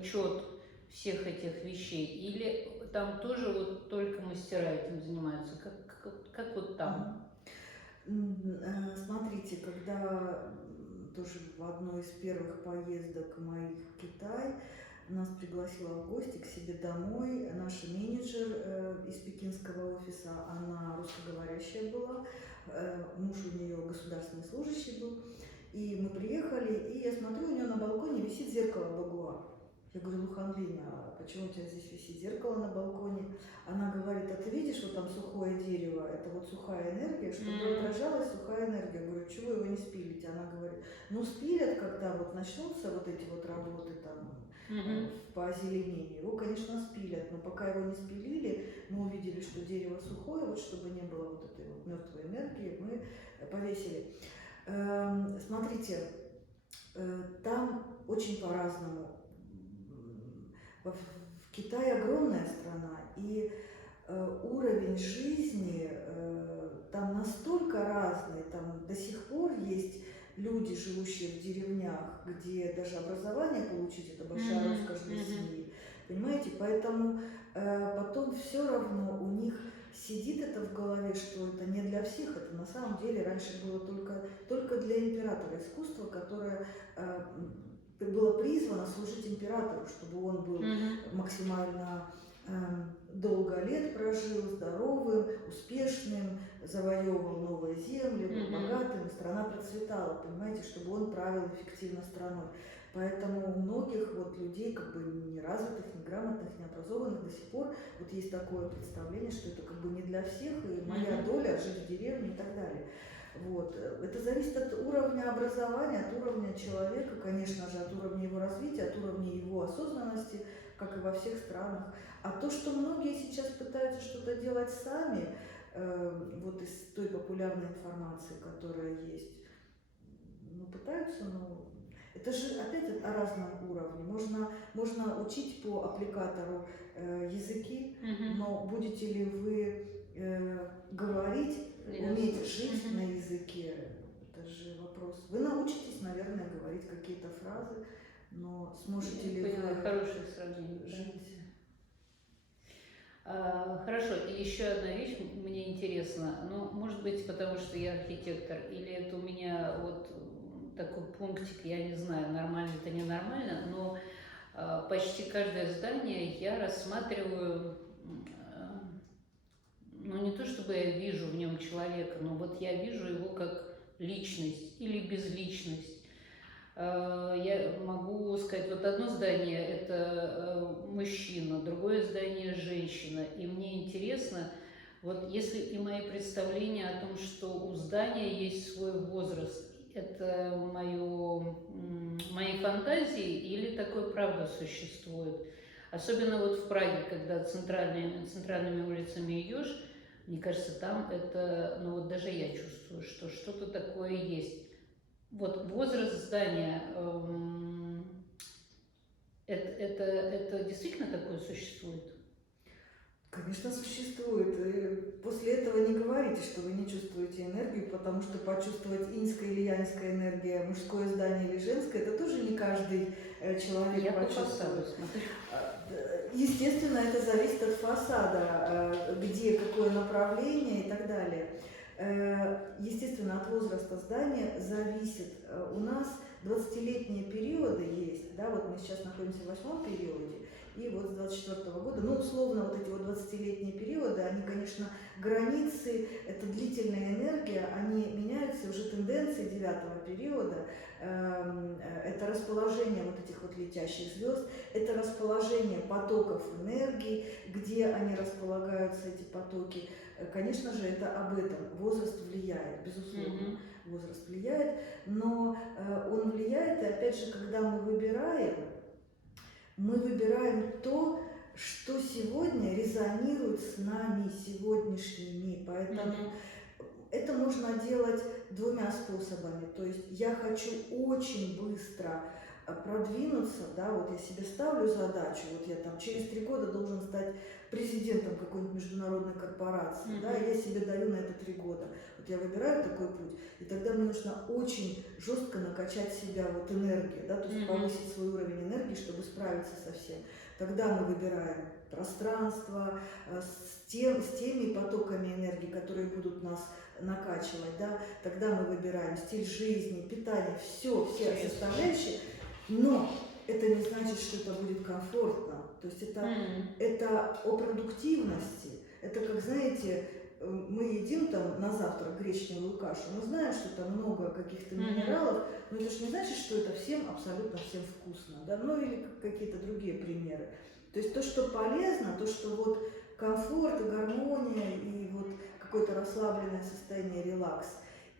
учет всех этих вещей, или там тоже вот только мастера этим занимаются, как вот там? Смотрите, когда тоже в одной из первых поездок моих в Китай нас пригласила в гости к себе домой наша менеджер из пекинского офиса, она русскоговорящая была, муж у нее государственный служащий был, и мы приехали, и я смотрю, у нее на балконе висит зеркало Багуа. Я говорю: ну, Ханбин, а почему у тебя здесь висит зеркало на балконе? Она говорит, а ты видишь, вот там сухое дерево, это вот сухая энергия, чтобы отражалась сухая энергия. Я говорю, чего его не спилите? Она говорит, ну спилят, когда вот начнутся вот эти вот работы там по озеленению, его, конечно, спилят, но пока его не спилили, мы увидели, что дерево сухое, вот чтобы не было вот этой вот мертвой энергии, мы повесили. Смотрите, там очень по-разному. В Китае огромная страна, и уровень жизни там настолько разный, там до сих пор есть люди, живущие в деревнях, где даже образование получить это большая роскошь для семьи, понимаете? Поэтому потом все равно у них сидит это в голове, что это не для всех, это на самом деле раньше было только для императора искусство, которое было призвано служить императору, чтобы он был максимально долго лет прожил, здоровым, успешным, завоевывал новые земли, был богатым, страна процветала, понимаете, чтобы он правил эффективно страной. Поэтому у многих вот людей, как бы неразвитых, неграмотных, необразованных, до сих пор вот есть такое представление, что это как бы не для всех, и моя доля жить в деревне и так далее. Вот. Это зависит от уровня образования, от уровня человека, конечно же, от уровня его развития, от уровня его осознанности, как и во всех странах. А то, что многие сейчас пытаются что-то делать сами, вот из той популярной информации, которая есть, ну, пытаются, но это же опять о разном уровне. Можно учить по аппликатору языки, но будете ли вы говорить, уметь жить на языке, это же вопрос. Вы научитесь, наверное, говорить какие-то фразы, но сможете ли вы хорошее сравнение, жить? Хорошо, и еще одна вещь мне интересна, ну, может быть, потому что я архитектор, или это у меня вот такой пунктик, я не знаю, нормально это ненормально, но почти каждое здание я рассматриваю, ну, не то чтобы я вижу в нем человека, но вот я вижу его как личность или безличность. Я могу сказать, вот одно здание – это мужчина, другое здание – женщина. И мне интересно, вот если и мои представления о том, что у здания есть свой возраст, это мои фантазии или такое правда существует? Особенно вот в Праге, когда центральными улицами идешь, мне кажется, там это, ну вот даже я чувствую, что что-то такое есть. Вот возраст здания, это действительно такое существует? Конечно, существует. И после этого не говорите, что вы не чувствуете энергию, потому что почувствовать иньская или яньская энергия, мужское здание или женское, это тоже не каждый человек Я почувствует. по фасаду смотрю. Естественно, это зависит от фасада, где какое направление и так далее. Естественно, от возраста здания зависит. У нас 20-летние периоды есть, да, вот мы сейчас находимся в 8-м периоде, и вот с 24 года, ну, условно, вот эти вот 20-летние периоды, они, конечно, границы, это длительная энергия, они меняются, уже тенденции 9-го периода, это расположение вот этих вот летящих звезд, это расположение потоков энергии, где они располагаются, эти потоки. Конечно же, это об этом. Возраст влияет, безусловно, возраст влияет, но он влияет, и опять же, когда мы выбираем то, что сегодня резонирует с нами сегодняшними, поэтому это можно делать двумя способами. То есть я хочу очень быстро продвинуться, да, вот я себе ставлю задачу, вот я там через 3 года должен стать президентом какой-нибудь международной корпорации, да, и я себе даю на это 3 года. Вот я выбираю такой путь, и тогда мне нужно очень жестко накачать себя вот энергией, да, то есть повысить свой уровень энергии, чтобы справиться со всем. Тогда мы выбираем пространство с теми потоками энергии, которые будут нас накачивать, да, тогда мы выбираем стиль жизни, питание, все составляющие, но это не значит, что это будет комфортно, то есть это о продуктивности, это как, знаете, мы едим там на завтрак гречневую кашу, мы знаем, что там много каких-то минералов, но это же не значит, что это всем, абсолютно всем вкусно, да, ну или какие-то другие примеры. То есть то, что полезно, то, что вот комфорт и гармония, и вот какое-то расслабленное состояние, релакс,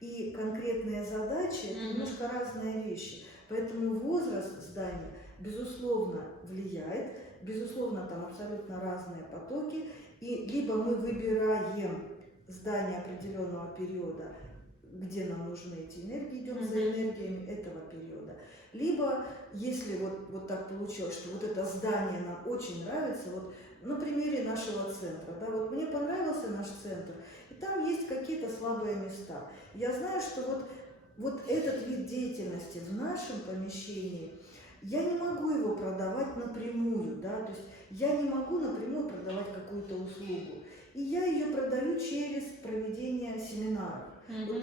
и конкретные задачи – это немножко разные вещи. Поэтому возраст здания, безусловно, влияет, безусловно, там абсолютно разные потоки, и либо мы выбираем здание определенного периода, где нам нужны эти энергии, идем за энергиями этого периода. Либо, если вот так получилось, что вот это здание нам очень нравится, вот на примере нашего центра, да, вот мне понравился наш центр, и там есть какие-то слабые места. Я знаю, что вот этот вид деятельности в нашем помещении, я не могу его продавать напрямую, да, то есть я не могу напрямую продавать какую-то услугу, и я ее продаю через проведение семинаров. Вот,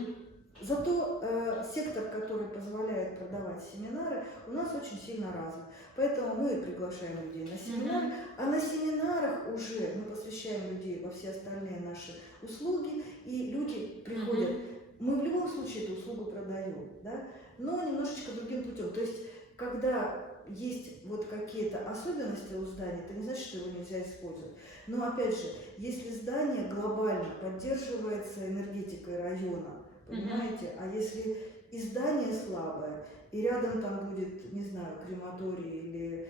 зато сектор, который позволяет продавать семинары, у нас очень сильно развит. Поэтому мы приглашаем людей на семинары, а на семинарах уже мы посвящаем людей во все остальные наши услуги, и люди приходят. Мы в любом случае эту услугу продаем, да, но немножечко другим путем. То есть, когда есть вот какие-то особенности у здания, это не значит, что его нельзя использовать. Но опять же, если здание глобально поддерживается энергетикой района, понимаете, а если и здание слабое, и рядом там будет, не знаю, крематорий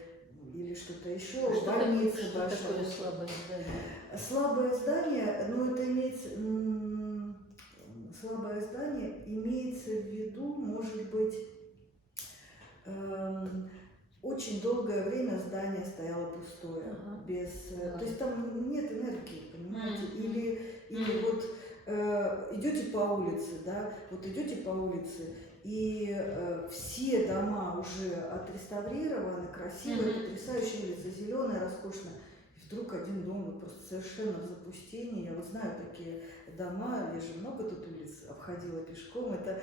или что-то еще, больница большая. Что такое слабое здание? Слабое здание, ну это имеется... Слабое здание имеется в виду, может быть, очень долгое время здание стояло пустое, без, то есть там нет энергии, понимаете, или вот идете по улице, да, вот идете по улице, и все дома уже отреставрированы, красивая, потрясающая улица, зеленая, роскошная. Вдруг один дом вот просто совершенно в запустении. Я вот знаю такие дома, я же много тут улиц обходила пешком. Это,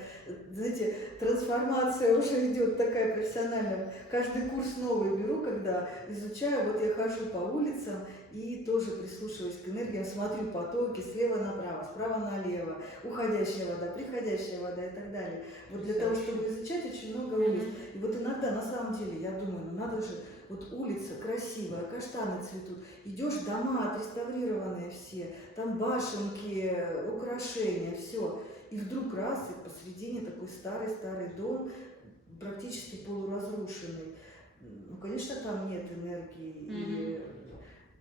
знаете, трансформация уже идет такая профессиональная. Каждый курс новый беру, когда изучаю. Вот я хожу по улицам и тоже прислушиваюсь к энергиям, смотрю потоки слева направо, справа налево, уходящая вода, приходящая вода и так далее. Вот для того, чтобы изучать, очень много улиц. И вот иногда, на самом деле, я думаю, ну надо же, вот улица красивая, каштаны цветут, идешь, дома отреставрированные все, там башенки, украшения, все. И вдруг раз, и посредине такой старый-старый дом, практически полуразрушенный. Ну, конечно, там нет энергии, и,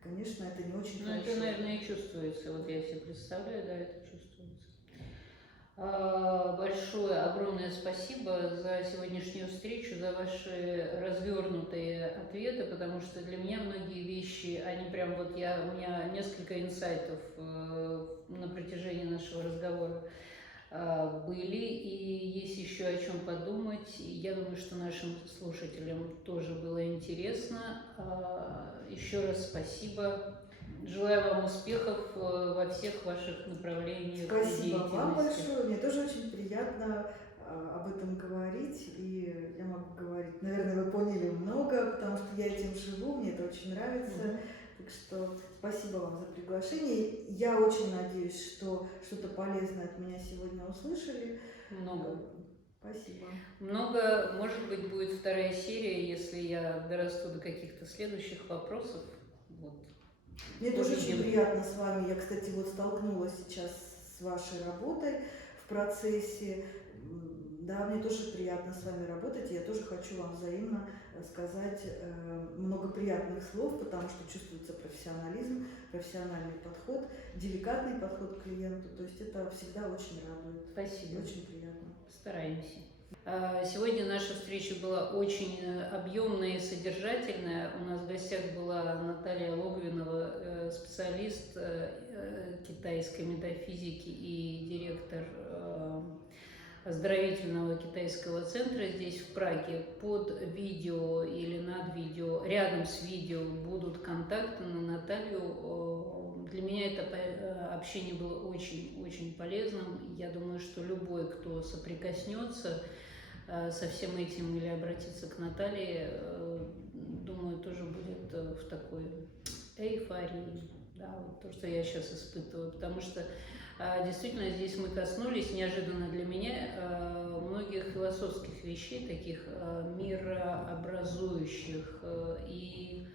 конечно, это не очень хорошо. Ну, это, наверное, и чувствуется, вот я себе представляю, да, это чувствуется. Большое, огромное спасибо за сегодняшнюю встречу, за ваши развернутые ответы, потому что для меня многие вещи, они прям вот у меня несколько инсайтов на протяжении нашего разговора были, и есть еще о чем подумать. Я думаю, что нашим слушателям тоже было интересно. Еще раз спасибо. Желаю вам успехов во всех ваших направлениях. Спасибо вам большое. Мне тоже очень приятно об этом говорить. И я могу говорить, наверное, вы поняли много, потому что я этим живу, мне это очень нравится. Так что спасибо вам за приглашение. Я очень надеюсь, что что-то полезное от меня сегодня услышали. Много. Спасибо. Много, может быть, будет вторая серия, если я дорасту до каких-то следующих вопросов. Вот. Мне тоже очень приятно с вами. Я, кстати, вот столкнулась сейчас с вашей работой в процессе. Да, мне тоже приятно с вами работать. Я тоже хочу вам взаимно сказать много приятных слов, потому что чувствуется профессионализм, профессиональный подход, деликатный подход к клиенту. То есть это всегда очень радует. Спасибо. Очень приятно. Стараемся. Сегодня наша встреча была очень объемная и содержательная. У нас в гостях была Наталья Логвинова, специалист китайской метафизики и директор оздоровительного китайского центра здесь, в Праге. Под видео или над видео, рядом с видео будут контакты на Наталью. Для меня это общение было очень-очень полезным. Я думаю, что любой, кто соприкоснется со всем этим или обратиться к Наталье, думаю, тоже будет в такой эйфории, да, вот то, что я сейчас испытываю, потому что действительно здесь мы коснулись неожиданно для меня многих философских вещей, таких мирообразующих, и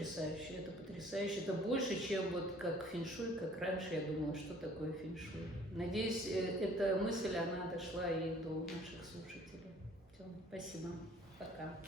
потрясающе, это потрясающе. Это больше, чем вот как фэншуй, как раньше я думала, что такое фэншуй. Надеюсь, эта мысль, она дошла и до наших слушателей. Всё, спасибо. Пока.